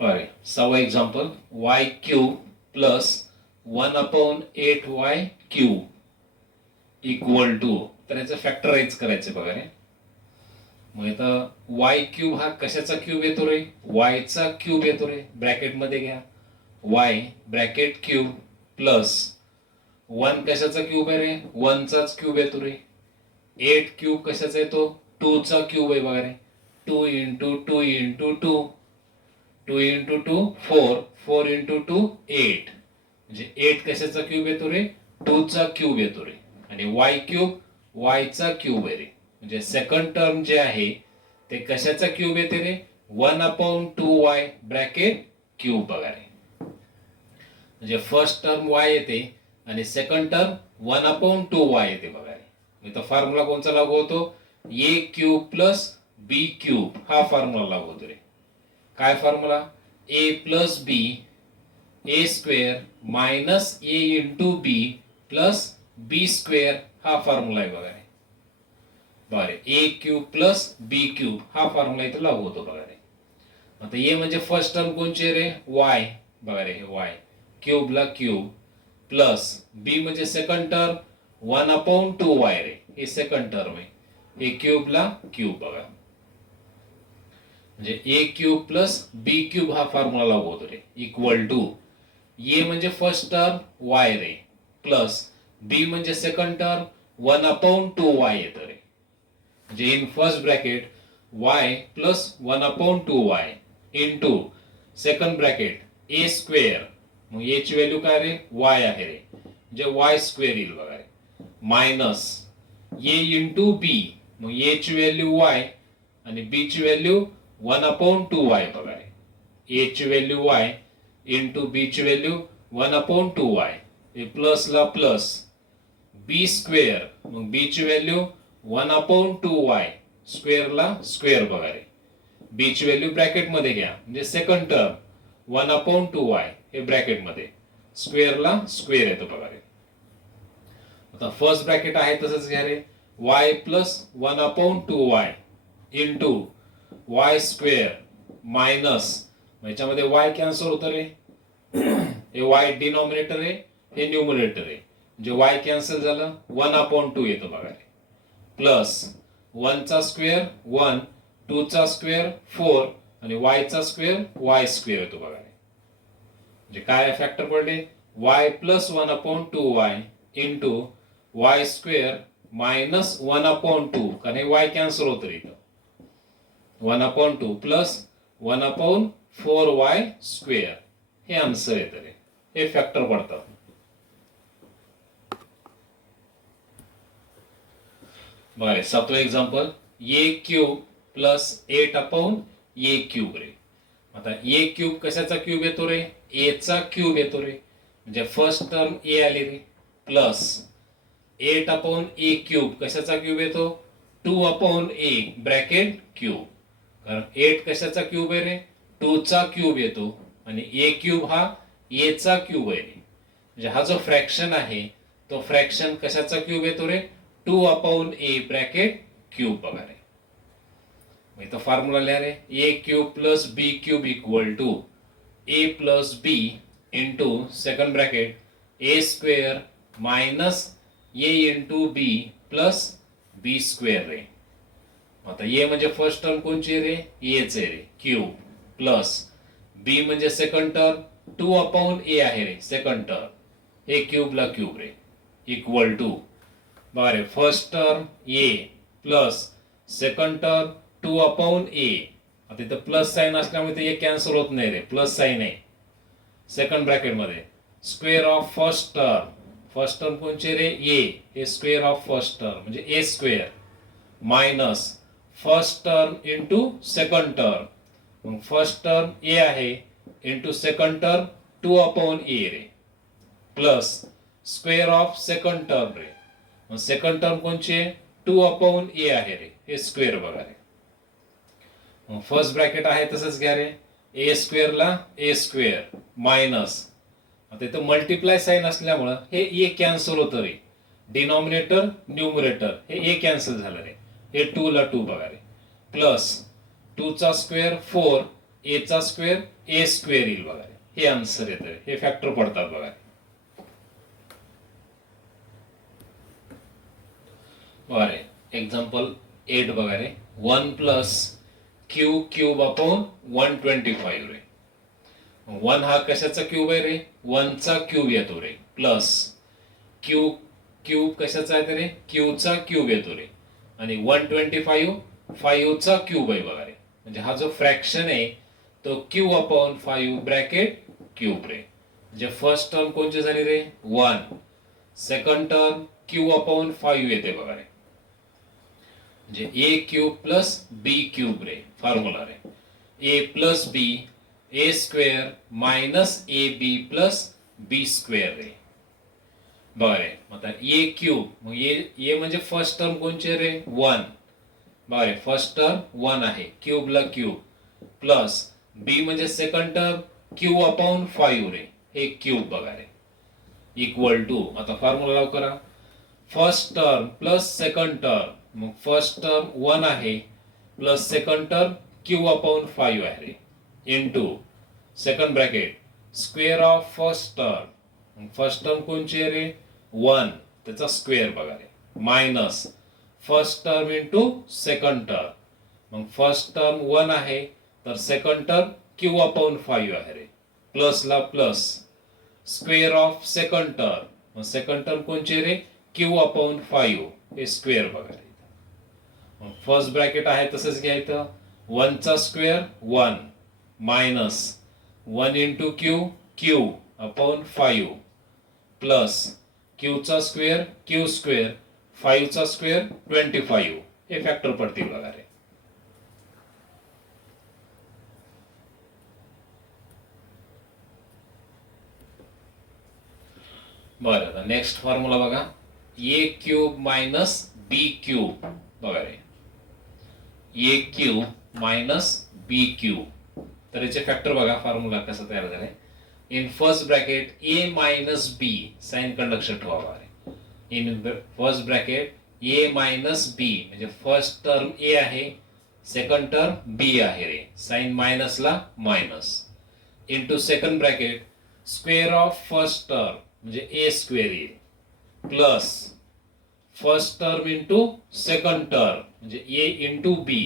अरे 6वा example y cube plus 1/8y cube equal to. तर याचं फॅक्टराइज करायचं बघा रे. मग इथं y क्यूब हा कशाचा क्यूब येतो रे? y चा क्यूब येतो रे. ब्रॅकेट मध्ये घ्या y ब्रॅकेट क्यूब प्लस 1 कशाचा क्यूब आहे रे? 1 चाच क्यूब येतो रे. 8 क्यूब कशाचा येतो? 2 चा क्यूब आहे बघा रे. 2 इंटू 2 इंटू 2 2 इंटू 2 4 4 इंटू 2 8 म्हणजे 8 कशाचा क्यूब येतो रे? 2 चा क्यूब येतो रे. आणि y क्यूब y चा क्यूब आहे रे. म्हणजे सेकंड टर्म जे आहे ते कशाचा क्यूब येते रे? 1/2y ब्रॅकेट क्यूब बघा रे. म्हणजे फर्स्ट टर्म y येते आणि सेकंड टर्म 1/2y येते बघा रे. इथं फॉर्म्युला कोणचा लागू होतो? a cube plus b cube हा फॉर्म्युला लागू होतो रे. काय formula? a plus B A square minus A into B plus B square हा फॉर्म्युला आहे बघा रे. बरे A cube plus B cube हा फॉर्म्युला इथे लागू होतो बघा रे. आता ए म्हणजे फर्स्ट टर्म कोणची रे? वाय बघा रे. वाय क्यूबला क्यूब प्लस बी म्हणजे सेकंड टर्म 1/2y रे. हे सेकंड टर्म आहे. हे क्यूबला क्यूब बघा. म्हणजे A cube plus B cube हा फॉर्म्युला लागू होतो रे. इक्वल टू ए म्हणजे फर्स्ट टर्म वाय रे प्लस बी म्हणजे सेकंड टर्म 1/2y येतं रे. म्हणजे in first bracket y plus 1/2y into second bracket A square. मग ए ची व्हॅल्यू काय रे? y आहे रे. म्हणजे y स्क्वेअर येईल बघा रे. मायनस ए इंटू बी. मग ए ची व्हॅल्यू y आणि बी ची व्हॅल्यू 1/2y बघा रे. ए ची व्हॅल्यू y इंटू बी ची व्हॅल्यू 1/2y. हे प्लस ला प्लस बी स्क्वेअर. मग बी ची व्हॅल्यू 1/2y स्क्वेअर ला स्क्वेअर बघा रे. बी ची व्हॅल्यू ब्रॅकेट मध्ये घ्या म्हणजे सेकंड टर्म 1/2y हे ब्रॅकेट मध्ये स्क्वेअर ला स्क्वेअर येतो बघा रे. आता फर्स्ट ब्रॅकेट आहे तसंच घ्या रे. y plus 1/2y into Y square minus याच्यामध्ये y कॅन्सल होतं रे. हे y डिनॉमिनेटर आहे हे न्यूमरेटर आहे. म्हणजे y कॅन्सल झालं 1/2 येतो बघा रे. प्लस 1 चा स्क्वेअर 1 2 चा स्क्वेअर 4 आणि y चा स्क्वेअर y स्क्वेअर येतो बघा रे. म्हणजे काय फॅक्टर पडले? y plus 1/2y into Y square minus 1/2 कारण हे y कॅन्सल होतं रे. 1/2 प्लस 1/4y स्क्वेअर हे आन्सर येतं रे. हे फॅक्टर पडतात. बघा 7वं एक्झाम्पल ए क्यूब प्लस 8/a क्यूब रे. आता ए क्यूब कशाचा क्यूब येतो रे? ए चा क्यूब येतो रे. म्हणजे फर्स्ट टर्म ए आली रे प्लस 8/a क्यूब कशाचा क्यूब येतो? 2/a bracket cube. कारण 8 कशाचा क्यूब आहे रे? 2 चा क्यूब येतो आणि ए क्यूब हा ए चा क्यूब आहे रे. म्हणजे हा जो फ्रॅक्शन आहे तो फ्रॅक्शन कशाचा क्यूब येतो रे? 2/a ब्रॅकेट क्यूब बघा रे. मग इथं फॉर्म्युला लिहा रे. A cube plus B cube equal to A plus B into second bracket A square minus A into B plus B square रे. आता ए म्हणजे फर्स्ट टर्म कोणची रे? एच आहे रे क्यूब प्लस बी म्हणजे सेकंड टर्म 2/a आहे रे second term हे क्यूबला cube ray equal to बघा रे. First term ए plus second term 2/a. आता इथं प्लस साइन असल्यामुळे ते कॅन्सल होत नाही रे. प्लस साइन आहे सेकंड ब्रॅकेट मध्ये square of first term. First term कोणचे रे? ए हे स्क्वेअर ऑफ फर्स्ट टर्म म्हणजे A square minus first term into second term. मग फर्स्ट टर्म ए आहे इंटू सेकंड टर्म 2/a रे plus square of second term रे. मग second term कोणची आहे? 2/a आहे रे. हे स्क्वेअर बघा रे. मग फर्स्ट ब्रॅकेट आहे तसंच घ्या रे. ए स्क्वेअर ला ए स्क्वेअर मायनस आता इथं मल्टिप्लाय साइन असल्यामुळं हे ए कॅन्सल होतं रे. डिनॉमिनेटर न्यूमरेटर हे ए कॅन्सल झालं रे. हे 2 ला 2 बघा रे प्लस 2 चा स्क्वेअर 4 ए चा स्क्वेअर ए स्क्वेअर येईल बघा रे. हे आन्सर येतं, हे फॅक्टर पडतात बघा. बघा एक्झाम्पल 8 बघा रे. 1 प्लस क्यू क्यूब अपॉन 125 रे. 1 हा कशाचा क्यूब आहे रे? 1 चा क्यूब येतो रे. प्लस क्यू क्यूब कशाचा आहे रे? क्यू चा क्यूब येतो रे. आणि 125 5 चा क्यूब आहे बघा रे. म्हणजे हा जो फ्रॅक्शन आहे तो क्यू अपॉन 5 ब्रॅकेट क्यूब रे. म्हणजे फर्स्ट टर्म कोणची झाली रे? 1. सेकंड टर्म क्यू अपॉन 5 येते बघा रे. म्हणजे A cube plus B cube रे. फॉर्म्युला रे. A plus B A square minus A B plus B square रे. बघा रे. आता ए क्यूब, मग ए म्हणजे फर्स्ट टर्म कोणचे रे? 1. बघा रे, फर्स्ट टर्म 1 आहे, क्यूबला क्यूब, प्लस बी म्हणजे सेकंड टर्म क्यू अपॉन 5 रे. हे क्यूब बघा रे. इक्वल टू, आता फॉर्म्युला लाव करा. First term plus second term, मग फर्स्ट टर्म 1 आहे plus second term Q upon 5 आहे रे. Into second bracket square of first term, first term कोणची आहे रे? 1, त्याचा स्क्वेअर बघा रे. Minus first term into second term, मग फर्स्ट टर्म 1 आहे तर सेकंड टर्म क्यू अपॉन 5 आहे रे. प्लस ला plus square of second term, मग सेकंड टर्म कोणची रे? क्यू अपॉन 5, हे स्क्वेअर बघा रे. मग फर्स्ट ब्रॅकेट आहे तसंच घ्यायचं. 1 चा square 1 minus 1 into Q Q upon 5 plus Q चा स्क्वेअर क्यू स्क्वेअर 5 चा स्क्वेअर 25, हे फॅक्टर पडतील बघा रे. बरं, नेक्स्ट फॉर्म्युला बघा. A cube minus B cube बघा रे. A cube minus B cube, तर याचे फॅक्टर बघा. फॉर्म्युला कसा तयार झालाय. In first bracket A minus B, sign convention ठेवा. In first bracket A minus B म्हणजे फर्स्ट टर्म ए आहे, सेकंड टर्म बी आहे रे. साइन मायनस ला minus. Into second bracket square of first term म्हणजे ए स्क्वेअर येईल, plus first term into second term म्हणजे A into B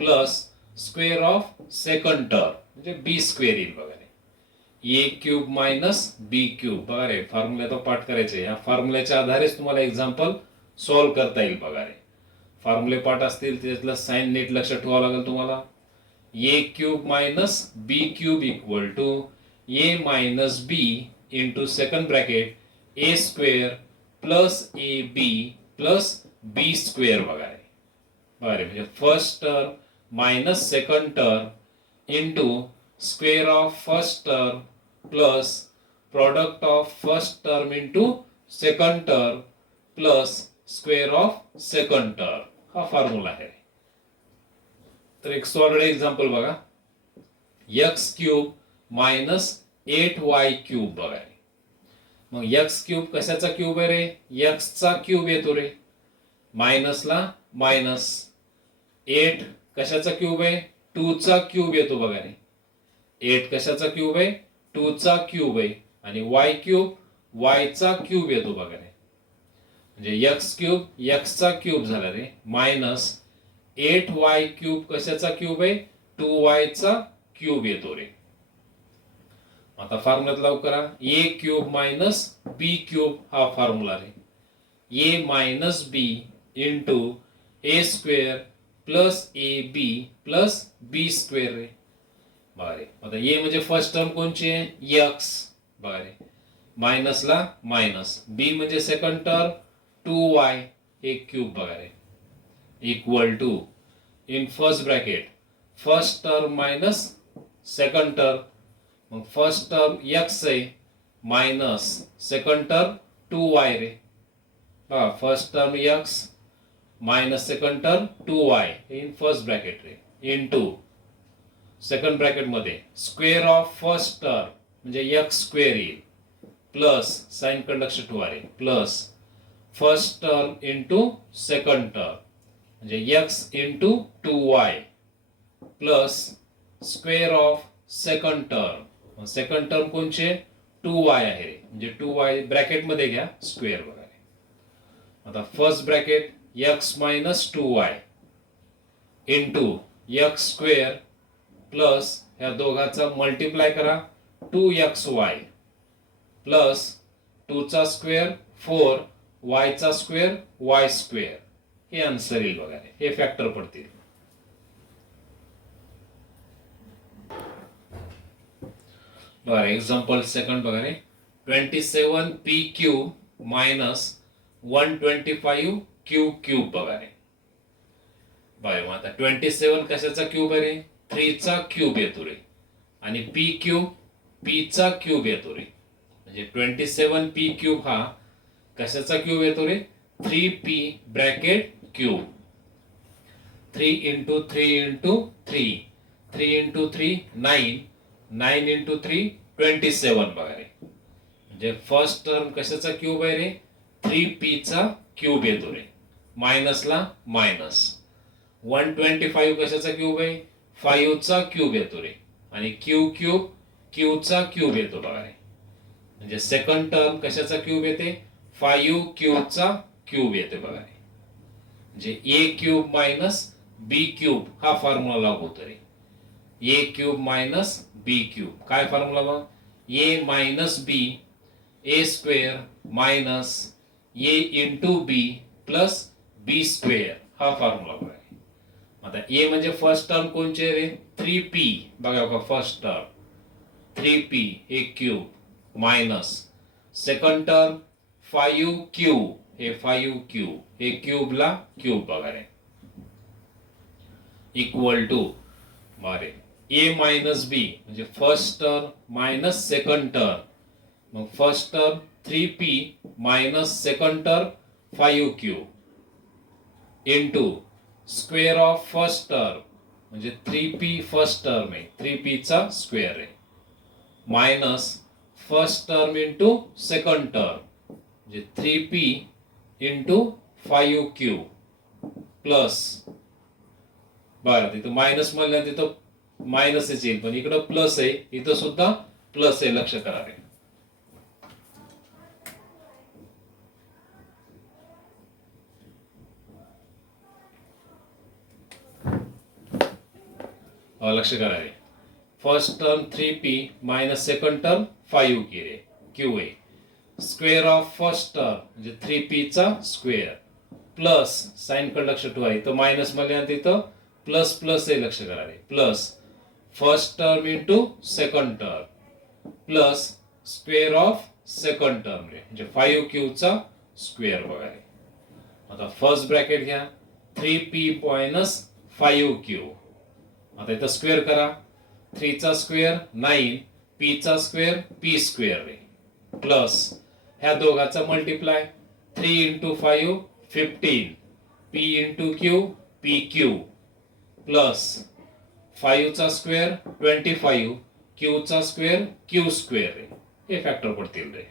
plus square of second term म्हणजे B square येईल बघा रे. A cube minus B cube बघा रे. Formula तो पाठ करायचे. या फॉर्म्युल्याच्या आधारेच तुम्हाला एक्झाम्पल सॉल्व्ह करता येईल बघा रे. फॉर्म्युले पाठ असतील त्यातलं साइन नीट लक्षात ठेवावं लागेल तुम्हाला. A cube minus B cube equal to A minus B into second bracket A square plus A B plus B square बघा रे. बघा रे, म्हणजे first term minus second term into square of first term plus product of first term into second term plus square of second term, हा formula आहे. तर एक solid example बघा. X cube minus 8y cube बघा रे. मग x cube कशाचा cube आहे रे? एक्स चा क्यूब येतो रे. मायनस ला मायनस 8 कशाचा क्यूब आहे? 2 चा क्यूब येतो बघा रे. 8 कशाचा क्यूब आहे? 2 चा क्यूब आहे. आणि y क्यूब y चा क्यूब येतो बघा रे. म्हणजे एक्स क्यूब एक्स चा क्यूब झाला रे. मायनस 8y क्यूब कशाचा क्यूब आहे? 2y चा क्यूब येतो रे. आता फॉर्म्युल्यात लावू करा. A cube minus B cube हा फॉर्म्युला रे. A minus B into A square plus A B plus B square रे. बघा रे, आता ए म्हणजे फर्स्ट टर्म कोणची आहे? एक्स बघा रे. मायनस ला मायनस, बी म्हणजे सेकंड टर्म 2y हे क्यूब बघा रे. Equal to in first bracket first term minus second term, मग फर्स्ट टर्म एक्स आहे मायनस सेकंड टर्म 2y रे. बघा, first term X minus second term 2y in first bracket रे. Into second bracket मध्ये square of first term म्हणजे X square येईल, plus sign convention ठेवा रे, plus first term into second term म्हणजे X into 2y plus square of second term. Second term कोणचे 2y आहे रे, म्हणजे 2y ब्रॅकेटमध्ये घ्या स्क्वेअर बघा रे. आता first bracket x minus 2y into x square plus ह्या दोघाचा मल्टिप्लाय करा 2xy प्लस 2 चा स्क्वेअर 4 y चा स्क्वेअर y स्क्वेअर. हे आन्सर येईल बघा रे, हे फॅक्टर पडतील. बघा एक्झाम्पल सेकंड बघा रे, 27p cube minus 125 Q cube बघा रे. बघा आता 27 कशाचा क्यूब आहे रे, 3 चा क्यूब येतो रे, आणि p क्यूब p चा क्यूब येतो रे. म्हणजे 27p क्यूब हा कशाचा क्यूब येतो रे, 3p bracket cube. 3 into 3 into 3, 3 into 3 9, 9 into 3 27 बघा रे. म्हणजे फर्स्ट टर्म कशाचा क्यूब आहे रे, 3p चा क्यूब येतो रे, मायनसला मायनस. 125 कशाचा क्यूब आहे, 5 चा क्यूब येतो रे, आणि क्यू क्यूब क्यू चा क्यूब येतो बघा रे. म्हणजे सेकंड टर्म कशाचा क्यूब येते, 5 क्यूब चा क्यूब येते बघा रे. म्हणजे A cube minus B cube हा फॉर्म्युला लागू होतो रे. A cube minus B cube काय फॉर्म्युला मग, ए minus B A square minus A into B plus B square हा फॉर्म्युला बघा. आता ए म्हणजे फर्स्ट टर्म कोणचे रे, 3p बघा बघा फर्स्ट टर्म 3p हे cube minus second term 5q हे 5q हे क्यूबला क्यूब बघा रे, इक्वल टू मारे ए मायनस बी म्हणजे first term minus second term. मग first term 3p minus second term 5q into square of first term म्हणजे 3p first term आहे, 3p चा स्क्वेअर आहे, minus first term into second term म्हणजे 3p into 5q plus. बरं तिथं minus म्हणल्या तिथं मायनसच येईल, पण इकडं प्लस आहे, इथं सुद्धा प्लस आहे, लक्ष करा रे. लक्ष करा रे, first term 3p minus second term 5q रे, क्यू आहे, स्क्वेअर ऑफ फर्स्ट टर्म म्हणजे 3p चा स्क्वेअर प्लस साइन कडे लक्ष ठेवा, इथं मायनस मध्ये तिथं प्लस प्लस आहे, लक्ष करा रे, plus first term into second term plus square of second term रे, म्हणजे 5q चा स्क्वेअर बघा रे. आता फर्स्ट ब्रॅकेट घ्या 3p मायनस 5q. आता इथं स्क्वेअर करा, 3 चा स्क्वेअर 9, p चा स्क्वेअर p स्क्वेअर रे, प्लस ह्या दोघाचा multiply 3 into 5 15, p into q p q plus 5 चा स्क्वेअर 25, q चा स्क्वेअर q स्क्वेअर रे. हे फॅक्टर पडतील रे.